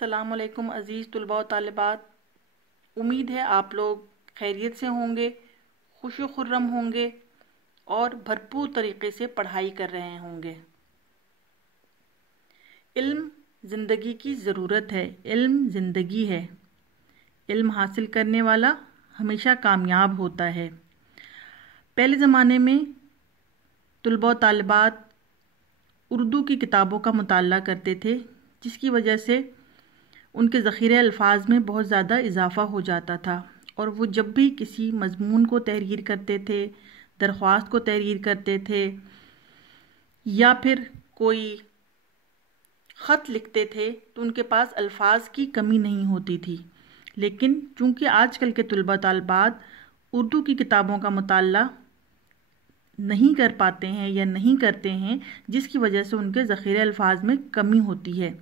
अस्सलामुअलैकुम अज़ीज़ तुलबा व तालिबात। उम्मीद है आप लोग खैरियत से होंगे, खुश व खुर्रम होंगे और भरपूर तरीके से पढ़ाई कर रहे होंगे। इल्म ज़िंदगी की ज़रूरत है, इल्म ज़िंदगी है। इल्म हासिल करने वाला हमेशा कामयाब होता है। पहले ज़माने में तुलबा व तालिबात उर्दू की किताबों का मुताला करते थे, जिसकी वजह से उनके ज़ख़ीरे अल्फाज में बहुत ज़्यादा इजाफ़ा हो जाता था और वो जब भी किसी मज़मून को तहरीर करते थे, दरख्वास्त को तहरीर करते थे या फिर कोई ख़त लिखते थे तो उनके पास अल्फाज की कमी नहीं होती थी। लेकिन चूँकि आजकल के तुलबा तालिबात उर्दू की किताबों का मुताला नहीं कर पाते हैं या नहीं करते हैं, जिसकी वजह से उनके ज़ख़ीरे अल्फाज में कमी होती है।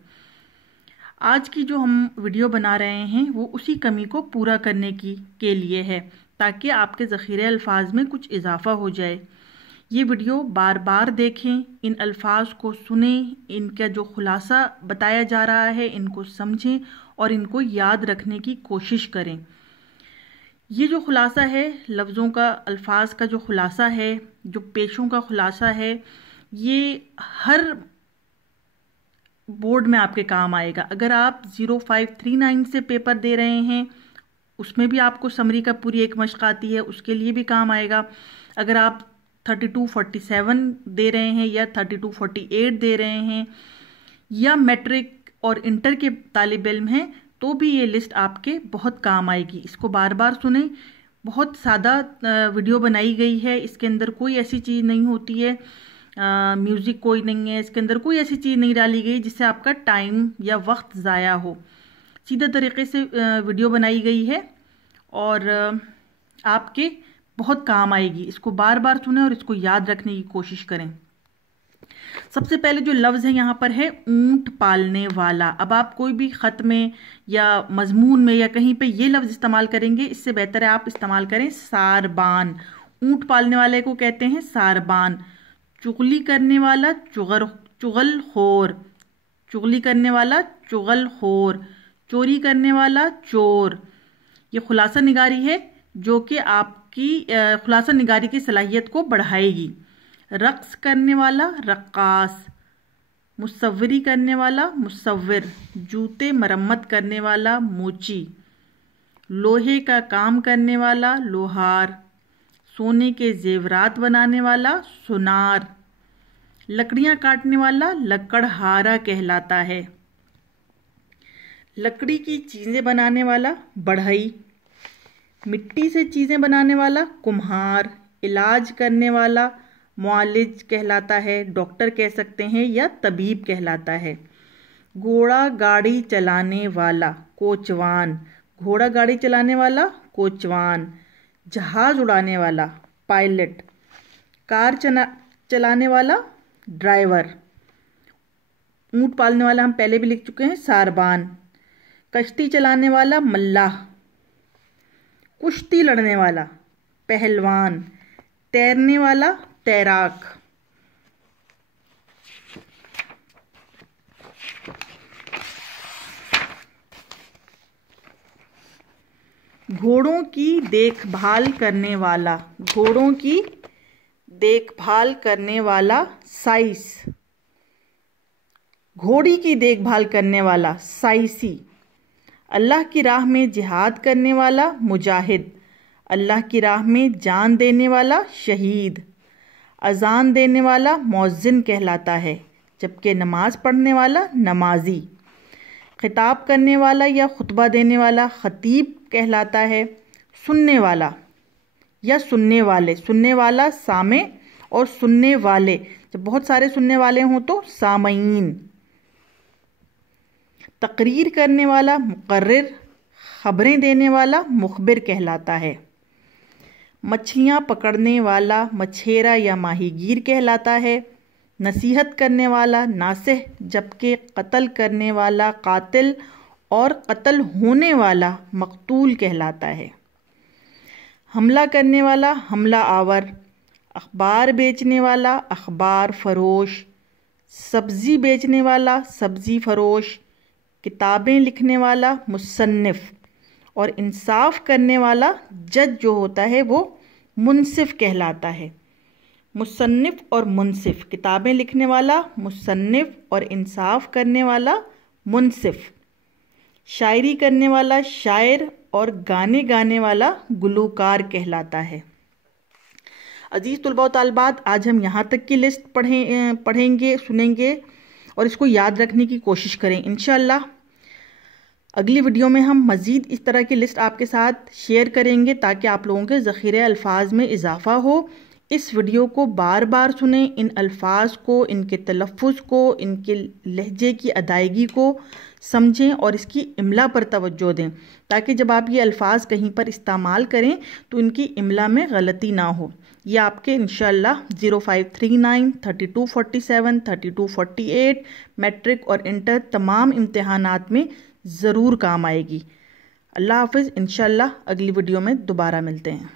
आज की जो हम वीडियो बना रहे हैं वो उसी कमी को पूरा करने के लिए है, ताकि आपके ज़ख़ीरे अल्फाज में कुछ इजाफ़ा हो जाए। ये वीडियो बार बार देखें, इन अल्फाज को सुनें, इनका जो खुलासा बताया जा रहा है इनको समझें और इनको याद रखने की कोशिश करें। ये जो खुलासा है लफ्ज़ों का, अल्फाज का जो खुलासा है, जो पेशों का खुलासा है, ये हर बोर्ड में आपके काम आएगा। अगर आप 0539 से पेपर दे रहे हैं उसमें भी आपको समरी का पूरी एक मश्क आती है, उसके लिए भी काम आएगा। अगर आप 3247 दे रहे हैं या 3248 दे रहे हैं या मैट्रिक और इंटर के तालिब इल्म हैं तो भी ये लिस्ट आपके बहुत काम आएगी। इसको बार बार सुने। बहुत सादा वीडियो बनाई गई है, इसके अंदर कोई ऐसी चीज़ नहीं होती है, म्यूज़िक कोई नहीं है, इसके अंदर कोई ऐसी चीज़ नहीं डाली गई जिससे आपका टाइम या वक्त ज़ाया हो। सीधे तरीके से वीडियो बनाई गई है और आपके बहुत काम आएगी। इसको बार बार सुने और इसको याद रखने की कोशिश करें। सबसे पहले जो लफ्ज़ है यहाँ पर है ऊंट पालने वाला। अब आप कोई भी ख़त में या मजमून में या कहीं पे ये लफ्ज़ इस्तेमाल करेंगे, इससे बेहतर है आप इस्तेमाल करें सारबान। ऊंट पालने वाले को कहते हैं सारबान। चुगली करने वाला चुगलखोर, चुगली करने वाला चुगलखोर, चोरी करने वाला चोर। ये खुलासा निगारी है जो कि आपकी खुलासा निगारी की सलाहियत को बढ़ाएगी। रक्स करने वाला रक्कास, मुसव्वरी करने वाला मुसव्विर, जूते मरम्मत करने वाला मोची, लोहे का काम करने वाला लोहार, सोने के जेवरात बनाने वाला सुनार, लकड़ियाँ काटने वाला लकड़हारा कहलाता है। लकड़ी की चीज़ें बनाने वाला बढ़ई, मिट्टी से चीज़ें बनाने वाला कुम्हार, इलाज करने वाला मुआलिज कहलाता है, डॉक्टर कह सकते हैं या तबीब कहलाता है। घोड़ा गाड़ी चलाने वाला कोचवान, घोड़ा गाड़ी चलाने वाला कोचवान, जहाज़ उड़ाने वाला पायलट, कार चलाने वाला ड्राइवर। ऊँट पालने वाला हम पहले भी लिख चुके हैं सारबान। कश्ती चलाने वाला मल्लाह, कुश्ती लड़ने वाला पहलवान, तैरने वाला तैराक। घोड़ों की देखभाल करने वाला, घोड़ों की देखभाल करने वाला साइस, घोड़ी की देखभाल करने वाला साइसी, अल्लाह की राह में जिहाद करने वाला मुजाहिद, अल्लाह की राह में जान देने वाला शहीद, अजान देने वाला मौज़िन कहलाता है, जबकि नमाज पढ़ने वाला नमाजी, खिताब करने वाला या खुतबा देने वाला खतीब कहलाता है, सुनने वाला या सुनने वाले, सुनने वाला सामे और सुनने वाले, जब बहुत सारे सुनने वाले हों तो सामईन, तकरीर करने वाला मुकर्रिर, खबरें देने वाला मुखबिर कहलाता है। मछलियाँ पकड़ने वाला मछेरा या माहीगीर कहलाता है। नसीहत करने वाला नासिह, जबकि कत्ल करने वाला कातिल और कत्ल होने वाला मकतूल कहलाता है। हमला करने वाला हमला आवर, अखबार बेचने वाला अखबार फरोश, सब्ज़ी बेचने वाला सब्ज़ी फरोश, किताबें लिखने वाला मुसन्निफ, और इंसाफ करने वाला जज जो होता है वो मुंसिफ कहलाता है। मुसन्निफ और मुंसिफ, किताबें लिखने वाला मुसन्निफ और इंसाफ करने वाला मुंसिफ। शायरी करने वाला शायर और गाने गाने वाला गुलूकार कहलाता है। अजीज़ तुलबा व तालिबात, आज हम यहाँ तक की लिस्ट पढ़ेंगे, सुनेंगे और इसको याद रखने की कोशिश करें इंशाअल्लाह। अगली वीडियो में हम मज़ीद इस तरह की लिस्ट आपके साथ शेयर करेंगे ताकि आप लोगों के ज़ख़ीरे अल्फाज में इजाफ़ा हो। इस वीडियो को बार बार सुने, इन अल्फाज को, इनके तलफ़्फ़ुज़ को, इनके लहजे की अदायगी को समझें और इसकी इमला पर तवज्जो दें ताकि जब आप ये अल्फाज कहीं पर इस्तेमाल करें तो इनकी इमला में गलती ना हो। ये आपके इंशाअल्लाह 0539, 3247, 3248 मैट्रिक और इंटर तमाम इम्तिहानात में ज़रूर काम आएगी। अल्लाह हाफ़िज़। इंशाअल्लाह अगली वीडियो में दोबारा मिलते हैं।